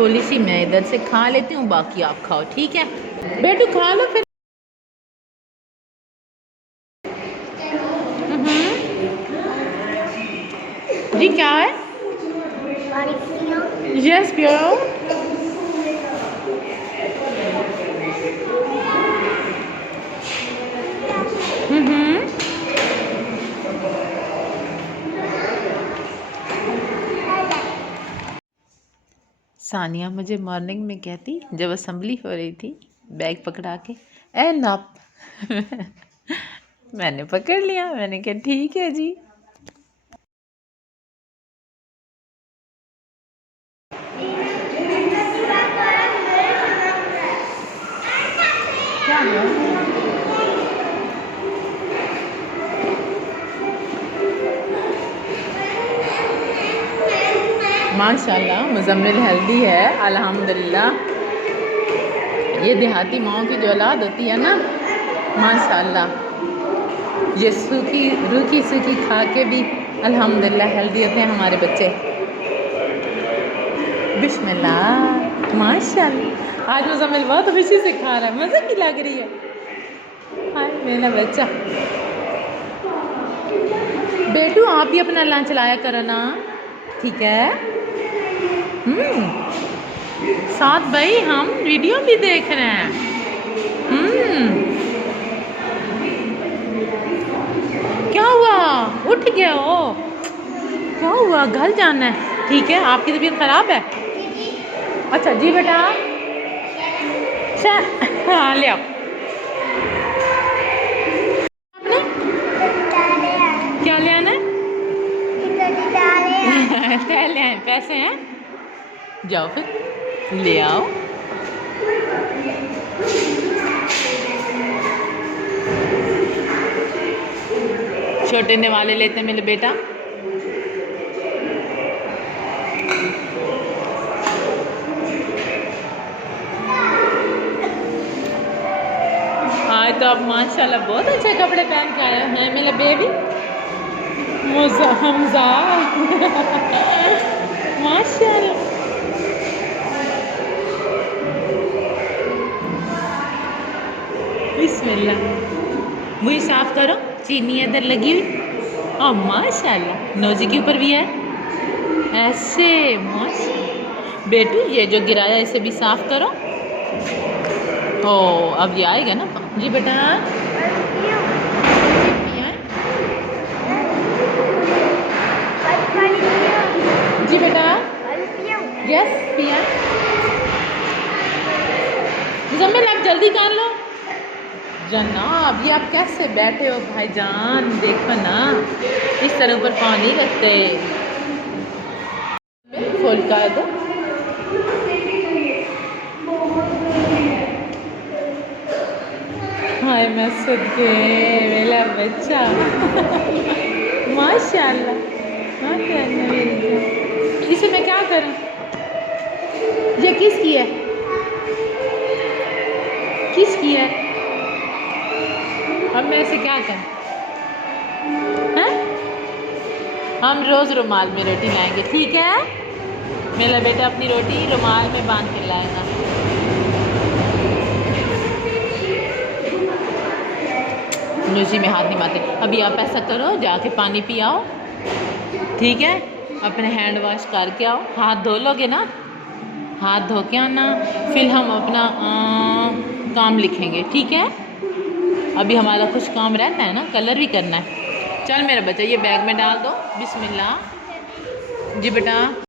थोड़ी सी मैं इधर से खा लेती हूँ, बाकी आप खाओ, ठीक है? बेटू खा लो फिर। जी क्या है? यस पियो। सानिया मुझे मॉर्निंग में कहती, जब असेंबली हो रही थी, बैग पकड़ा के, ए नाप। मैंने पकड़ लिया, मैंने कहा ठीक है जी। क्या हुआ? माशाल्लाह मुज़म्मिल हेल्दी है अल्हम्दुलिल्लाह। ये देहाती माओं की जो औलाद होती है ना, माशाल्लाह, ये सूखी रूखी सूखी खा के भी अल्हम्दुलिल्लाह हेल्दी होते हैं हमारे बच्चे। बिस्मिल्लाह, माशाल्लाह। आज मुज़म्मिल बहुत खुशी से खा रहा है, मज़े की लग रही है। हाय मेरा बच्चा। बेटू आप भी अपना लंच लाया करो ना, ठीक है? साथ भाई हम वीडियो भी देख रहे हैं। क्या हुआ? उठ गया हो? क्या हुआ? घर जाना है? ठीक है, आपकी तबीयत खराब है? अच्छा जी बेटा। हाँ ले आओ। क्या ले आना है? ले आए, पैसे हैं? जाओ फिर ले आओ। छोटे ने वाले लेते मेरे बेटा। आज तो आप माशाल्लाह बहुत अच्छे कपड़े पहन के आए हैं मेरे बेबी। हमजा माशाल्लाह। बिस्मिल्लाह। मुझे साफ करो, चीनी इधर लगी हुई। और माशाल्लाह नोजी के ऊपर भी है ऐसे। माशाल्लाह बेटू, ये जो गिराया इसे भी साफ करो। ओ अब ये आएगा ना जी बेटा। जी बेटा। यस पिया। मुज़म्मिल आप जल्दी कर लो। जनाब ये आप कैसे बैठे हो भाईजान, देखो ना इस तरह ऊपर पाँव नहीं रखते। खोल कर दो। हाय मैं सदके मेरा बच्चा। माशाल्लाह माशाल्लाह। इसे मैं क्या करूं? ये किसकी है? किसकी है? अब मैं इसे क्या करूं? हैं? हम रोज़ रुमाल में रोटी लाएंगे, ठीक है? मेरा बेटा अपनी रोटी रुमाल में बांध के लाएगा। मुझे में हाथ नहीं मारते। अभी आप ऐसा करो, जाके पानी पियाओ, ठीक है? अपने हैंड वॉश करके आओ। हाथ धो लोगे ना? हाथ धो के आना, फिर हम अपना काम लिखेंगे, ठीक है? अभी हमारा कुछ काम रहता है ना, कलर भी करना है। चल मेरा बच्चा ये बैग में डाल दो। बिस्मिल्लाह। जी बेटा।